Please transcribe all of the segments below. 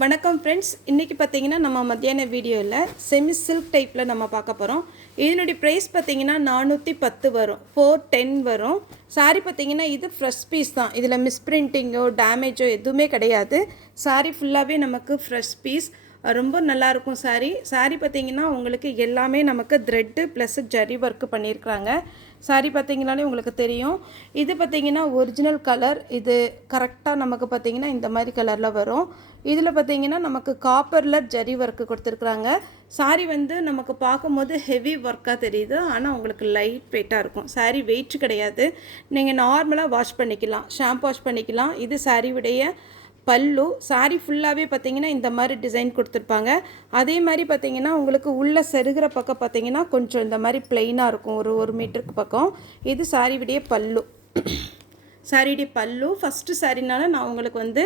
வணக்கம் ஃப்ரெண்ட்ஸ். இன்றைக்கி பார்த்தீங்கன்னா நம்ம மத்தியான வீடியோவில் செமி சில்க் டைப்பில் நம்ம பார்க்க போகிறோம். இதனுடைய ப்ரைஸ் பார்த்தீங்கன்னா 410 வரும், 410 வரும். சாரீ பார்த்தீங்கன்னா இது ஃப்ரெஷ் பீஸ் தான். இதில் மிஸ்பிரிண்டிங்கோ டேமேஜோ எதுவுமே கிடையாது. சாரீ ஃபுல்லாகவே நமக்கு ஃப்ரெஷ் பீஸ், ரொம்ப நல்லாயிருக்கும். சாரீ பார்த்திங்கன்னா உங்களுக்கு எல்லாமே நமக்கு த்ரெட்டு ப்ளஸ் ஜரி ஒர்க்கு பண்ணியிருக்கிறாங்க. சாரீ பார்த்திங்கனாலே உங்களுக்கு தெரியும். இது பார்த்திங்கன்னா ஒரிஜினல் கலர். இது கரெக்டாக நமக்கு பார்த்திங்கன்னா இந்த மாதிரி கலரில் வரும். இதில் பார்த்திங்கன்னா நமக்கு காப்பரில் ஜரி ஒர்க்கு கொடுத்துருக்குறாங்க. சாரீ நமக்கு பார்க்கும்போது ஹெவி ஒர்க்காக தெரியுது, ஆனால் உங்களுக்கு லைட் வெயிட்டாக இருக்கும். சாரீ வெயிட் கிடையாது. நீங்கள் நார்மலாக வாஷ் பண்ணிக்கலாம், ஷாம்பு வாஷ் பண்ணிக்கலாம். இது சாரீவுடைய பல்லு. சாரீ ஃபுல்லாகவே பார்த்திங்கன்னா இந்த மாதிரி டிசைன் கொடுத்துருப்பாங்க. அதே மாதிரி பார்த்திங்கன்னா உங்களுக்கு உள்ளே செருகிற பக்கம் பார்த்திங்கன்னா கொஞ்சம் இந்த மாதிரி ப்ளெயினாக இருக்கும், ஒரு மீட்டருக்கு பக்கம். இது சாரீவுடைய பல்லு. சாரியுடைய பல்லு ஃபஸ்ட்டு சாரினால நான் உங்களுக்கு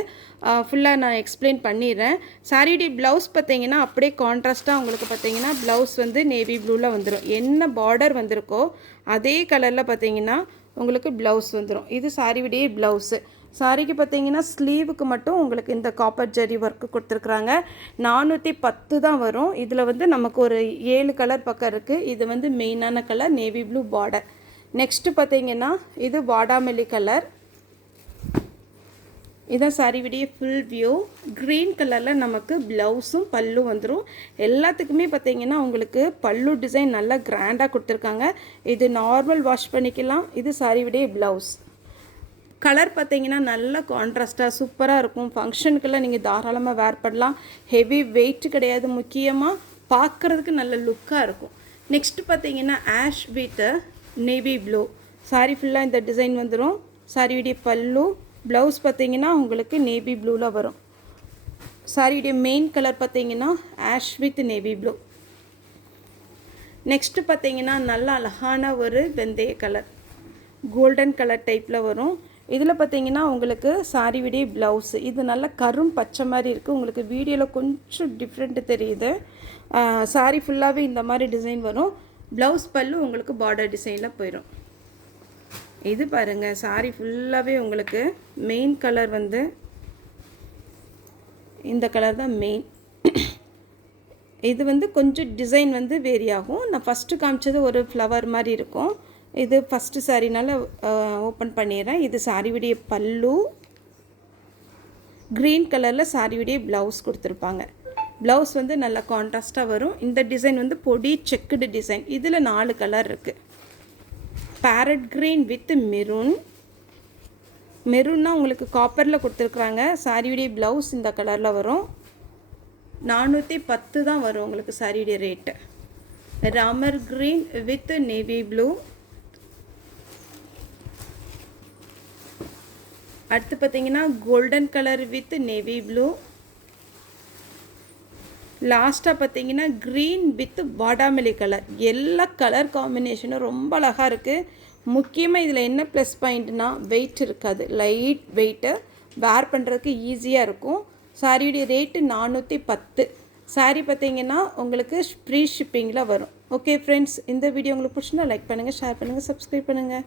ஃபுல்லாக நான் எக்ஸ்பிளைன் பண்ணிடுறேன். சாரியுடைய ப்ளவுஸ் பார்த்திங்கன்னா அப்படியே கான்ட்ராஸ்ட்டாக உங்களுக்கு பார்த்திங்கன்னா ப்ளவுஸ் நேவி ப்ளூவில் வந்துடும். என்ன பார்டர் வந்திருக்கோ அதே கலரில் பார்த்திங்கன்னா உங்களுக்கு ப்ளவுஸ் வந்துடும். இது சாரியுடைய ப்ளவுஸு. சாரிக்கு பார்த்திங்கன்னா ஸ்லீவுக்கு மட்டும் உங்களுக்கு இந்த காப்பர் ஜரி ஒர்க்கு கொடுத்துருக்குறாங்க. 410 தான் வரும். இதில் நமக்கு ஒரு 7 கலர் பக்கம் இருக்குது. இது மெயினான colour navy blue border. Next பார்த்திங்கன்னா இது வாடாமல்லி கலர். இதான் சாரியுடைய ஃபுல் வியூ. க்ரீன் கலரில் நமக்கு ப்ளவுஸும் பல்லு வந்துடும். எல்லாத்துக்குமே பார்த்திங்கன்னா உங்களுக்கு பல்லு டிசைன் நல்லா கிராண்டாக கொடுத்துருக்காங்க. இது நார்மல் வாஷ் பண்ணிக்கலாம். இது சாரியுடைய ப்ளவுஸ். கலர் பார்த்திங்கன்னா நல்லா கான்ட்ராஸ்ட்டாக சூப்பராக இருக்கும். ஃபங்க்ஷனுக்கெல்லாம் நீங்கள் தாராளமாக வேர் பண்ணலாம். ஹெவி வெயிட் கிடையாது, முக்கியமாக பார்க்குறதுக்கு நல்ல லுக்காக இருக்கும். நெக்ஸ்ட்டு பார்த்திங்கன்னா ash with navy blue. Sorry ஃபுல்லாக இந்த டிசைன் வந்துடும். சாரியுடைய பல்லு, ப்ளவுஸ் பார்த்திங்கன்னா உங்களுக்கு நேவி ப்ளூவில் வரும். சாரியுடைய மெயின் கலர் பார்த்திங்கன்னா ash with navy blue. Next பார்த்திங்கன்னா நல்லா அழகான ஒரு வெந்தய கலர், கோல்டன் கலர் டைப்பில் வரும். இதில் பார்த்திங்கன்னா உங்களுக்கு சாரியுடைய ப்ளவுஸு இது நல்லா கரும் பச்சை மாதிரி இருக்குது. உங்களுக்கு வீடியோவில் கொஞ்சம் டிஃப்ரெண்ட்டு தெரியுது. சாரி ஃபுல்லாகவே இந்த மாதிரி டிசைன் வரும். ப்ளவுஸ் பல்லு உங்களுக்கு பார்டர் டிசைனில் போயிடும். இது பாருங்கள், சாரி ஃபுல்லாகவே உங்களுக்கு மெயின் கலர் இந்த கலர் தான் மெயின். இது கொஞ்சம் டிசைன் வேரி ஆகும். நான் ஃபஸ்ட்டு காமிச்சது ஒரு ஃப்ளவர் மாதிரி இருக்கும். இது ஃபஸ்ட்டு சாரினால் ஓப்பன் பண்ணிடுறேன். இது சாரியுடைய பல்லு. க்ரீன் கலரில் சாரியுடைய ப்ளவுஸ் கொடுத்துருப்பாங்க. ப்ளவுஸ் நல்லா கான்ட்ராஸ்ட்டாக வரும். இந்த டிசைன் பொடி செக்குடு டிசைன். இதில் 4 கலர் இருக்குது. Parrot green with maroon. மெரூன்னா உங்களுக்கு காப்பரில் கொடுத்துருக்குறாங்க. சாரியுடைய ப்ளவுஸ் இந்த கலரில் வரும். 410 தான் வரும் உங்களுக்கு சாரியுடைய rate. Ramar green with navy blue. அடுத்து பார்த்திங்கன்னா golden colour with navy blue. லாஸ்ட்டாக பார்த்திங்கன்னா க்ரீன் வித் வாடாமல்லி கலர். எல்லா கலர் காம்பினேஷனும் ரொம்ப அழகாக இருக்குது. முக்கியமாக இதில் என்ன ப்ளஸ் பாயிண்ட்னா வெயிட் இருக்காது, லைட் வெயிட்டு, வேர் பண்ணுறதுக்கு ஈஸியாக இருக்கும். சாரியுடைய ரேட்டு 410. சாரி பார்த்திங்கன்னா உங்களுக்கு ஃப்ரீ ஷிப்பிங்கில் வரும். ஓகே ஃப்ரெண்ட்ஸ், இந்த வீடியோ உங்களுக்கு பிடிச்சினா லைக் பண்ணுங்கள், ஷேர் பண்ணுங்கள், சப்ஸ்கிரைப் பண்ணுங்கள்.